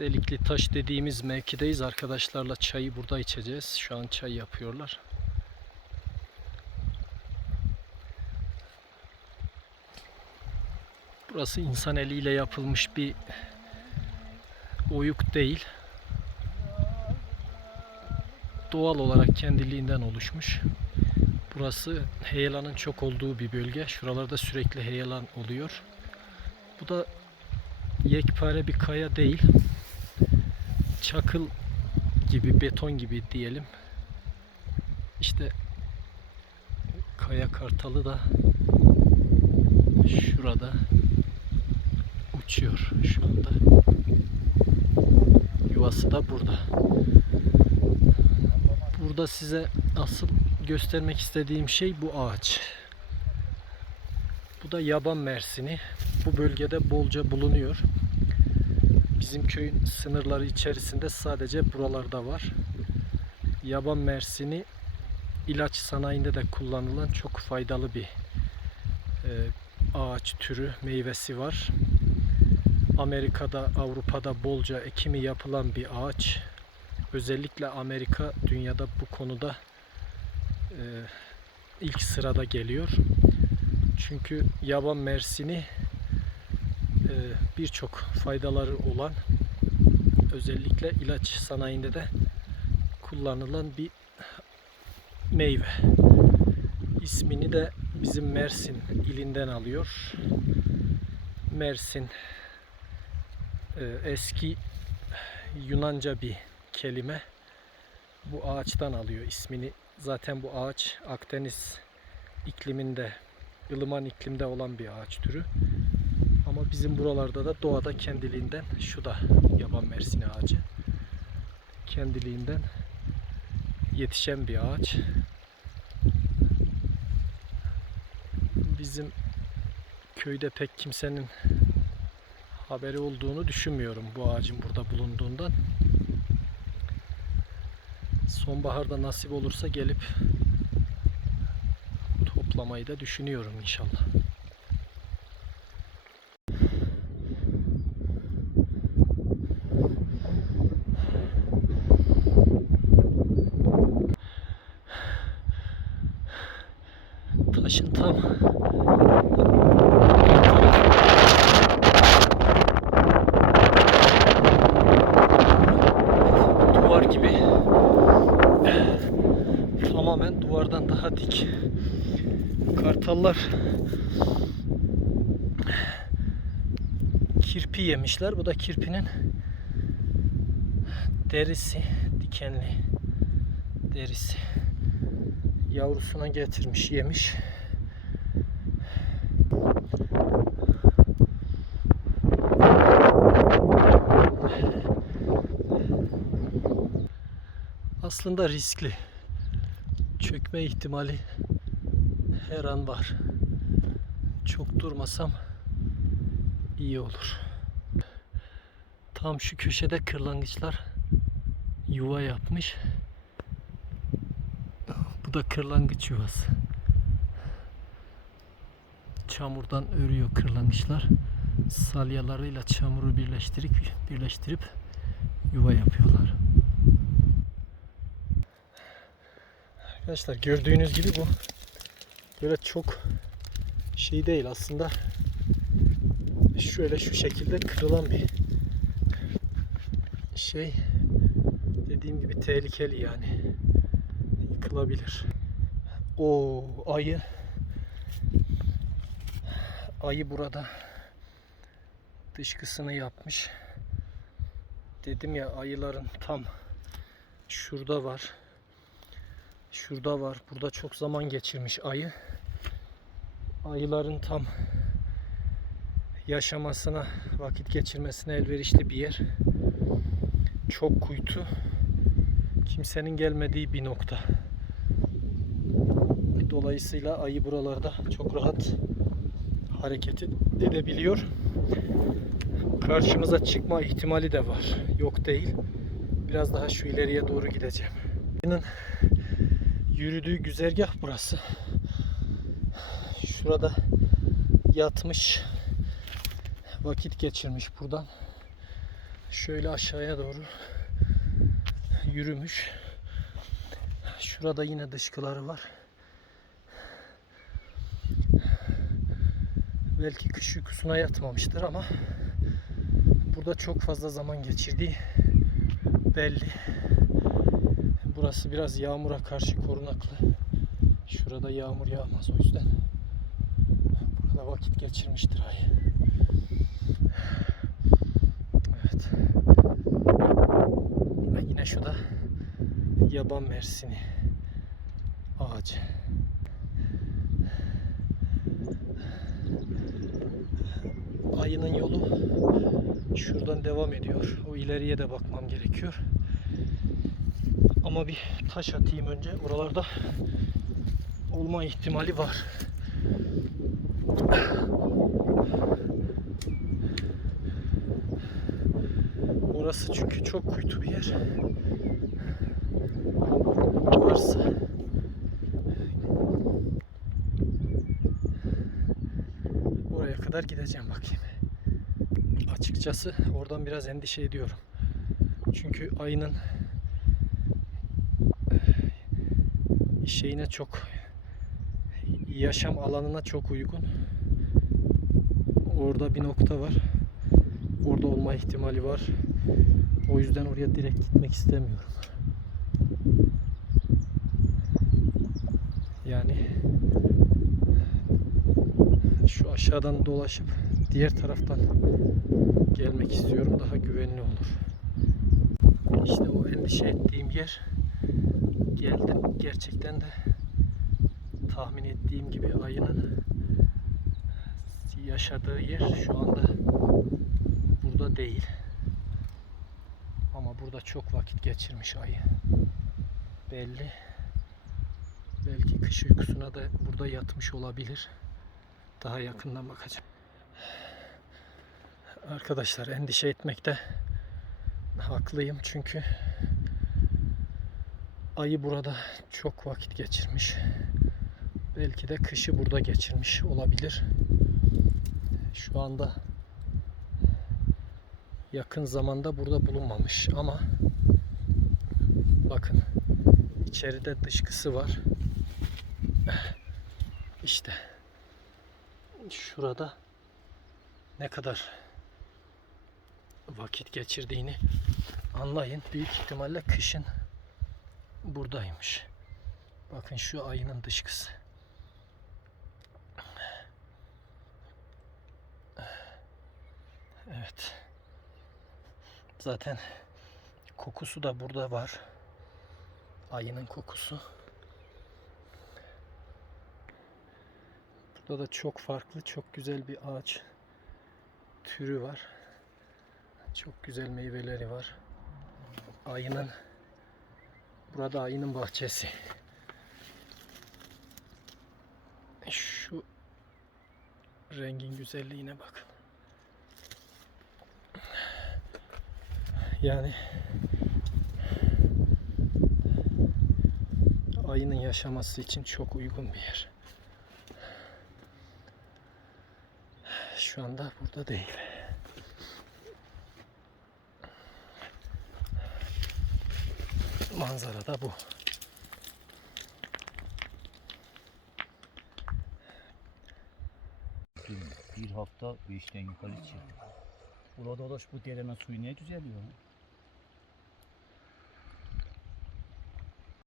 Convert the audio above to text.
Delikli taş dediğimiz mevkideyiz. Arkadaşlarla çayı burada içeceğiz. Şu an çay yapıyorlar. Burası insan eliyle yapılmış bir oyuk değil. Doğal olarak kendiliğinden oluşmuş. Burası heyelanın çok olduğu bir bölge. Şuralarda sürekli heyelan oluyor. Bu da yekpare bir kaya değil. Çakıl gibi, beton gibi diyelim. İşte kaya kartalı da şurada uçuyor şu anda. Yuvası da burada. Burada size asıl göstermek istediğim şey bu ağaç. Bu da yaban mersini. Bu bölgede bolca bulunuyor. Bizim köyün sınırları içerisinde sadece buralarda var. Yaban mersini ilaç sanayinde de kullanılan çok faydalı bir e, ağaç türü, meyvesi var. Amerika'da, Avrupa'da bolca ekimi yapılan bir ağaç. Özellikle Amerika dünyada bu konuda e, ilk sırada geliyor. Çünkü yaban mersini birçok faydaları olan özellikle ilaç sanayinde de kullanılan bir meyve. İsmini de bizim Mersin ilinden alıyor. Mersin e, eski Yunanca bir kelime. Bu ağaçtan alıyor ismini. Zaten bu ağaç Akdeniz ikliminde, ılıman iklimde olan bir ağaç türü. Ama bizim buralarda da doğada kendiliğinden şu da yaban mersini ağacı. Kendiliğinden yetişen bir ağaç. Bizim köyde pek kimsenin haberi olduğunu düşünmüyorum bu ağacın burada bulunduğundan. Sonbaharda nasip olursa gelip toplamayı da düşünüyorum inşallah. Taşın tam duvar gibi tamamen duvardan daha dik. Kartallar kirpi yemişler. Bu da kirpinin derisi, dikenli derisi. Yavrusuna getirmiş, yemiş. Aslında riskli. Çökme ihtimali her an var. Çok durmasam iyi olur. Tam şu köşede kırlangıçlar yuva yapmış. Bu da kırlangıç yuvası. Çamurdan örüyor kırlangıçlar. Salyalarıyla çamuru birleştirip birleştirip yuva yapıyorlar. Arkadaşlar gördüğünüz gibi bu böyle çok şey değil aslında şöyle şu şekilde kırılan bir şey dediğim gibi tehlikeli yani yıkılabilir. O ayı ayı burada dışkısını yapmış. Dedim ya ayıların tam şurada var. Şurada var. Burada çok zaman geçirmiş ayı. Ayıların tam yaşamasına, vakit geçirmesine elverişli bir yer. Çok kuytu. Kimsenin gelmediği bir nokta. Dolayısıyla ayı buralarda çok rahat hareket edebiliyor. Karşımıza çıkma ihtimali de var. Yok değil. Biraz daha şu ileriye doğru gideceğim. Ayının yürüdüğü güzergah burası. Şurada yatmış vakit geçirmiş buradan. şöyle aşağıya doğru yürümüş. Şurada yine dışkıları var. Belki kış uykusuna yatmamıştır ama burada çok fazla zaman geçirdiği belli. Burası biraz yağmura karşı korunaklı. Şurada yağmur yağmaz o yüzden. Burada vakit geçirmiştir ay. Evet. Ha, Yine şu da yaban mersini ağacı. Ayının yolu şuradan devam ediyor. O ileriye de bakmam gerekiyor. Ama bir taş atayım önce. Oralarda olma ihtimali var. Orası çünkü çok kuytu bir yer. Varsa oraya kadar gideceğim bakayım. Açıkçası oradan biraz endişe ediyorum. Çünkü ayının şeyine çok yaşam alanına çok uygun. Orada bir nokta var. Orada olma ihtimali var. O yüzden oraya direkt gitmek istemiyorum. Yani şu aşağıdan dolaşıp diğer taraftan gelmek istiyorum. Daha güvenli olur. İşte o endişe ettiğim yer geldim. Gerçekten de tahmin ettiğim gibi ayının yaşadığı yer şu anda burada değil. Ama burada çok vakit geçirmiş ayı. Belli. Belki kış uykusuna da burada yatmış olabilir. Daha yakından bakacağım. Arkadaşlar endişe etmekte haklıyım çünkü ayı burada çok vakit geçirmiş. Belki de kışı burada geçirmiş olabilir. Şu anda yakın zamanda burada bulunmamış ama bakın içeride dışkısı var. İşte şurada ne kadar vakit geçirdiğini anlayın. Büyük ihtimalle kışın buradaymış. Bakın şu ayının dışkısı. Evet. Zaten kokusu da burada var. Ayının kokusu. Burada da çok farklı, çok güzel bir ağaç türü var. Çok güzel meyveleri var. Ayının burada ayının bahçesi. Şu rengin güzelliğine bakın. Yani ayının yaşaması için çok uygun bir yer. Şu anda burada değil. Manzara da bu. Bir hafta beşten yukarı çıktı. Ula dolaş bu derenin suyu ne düzeliyor?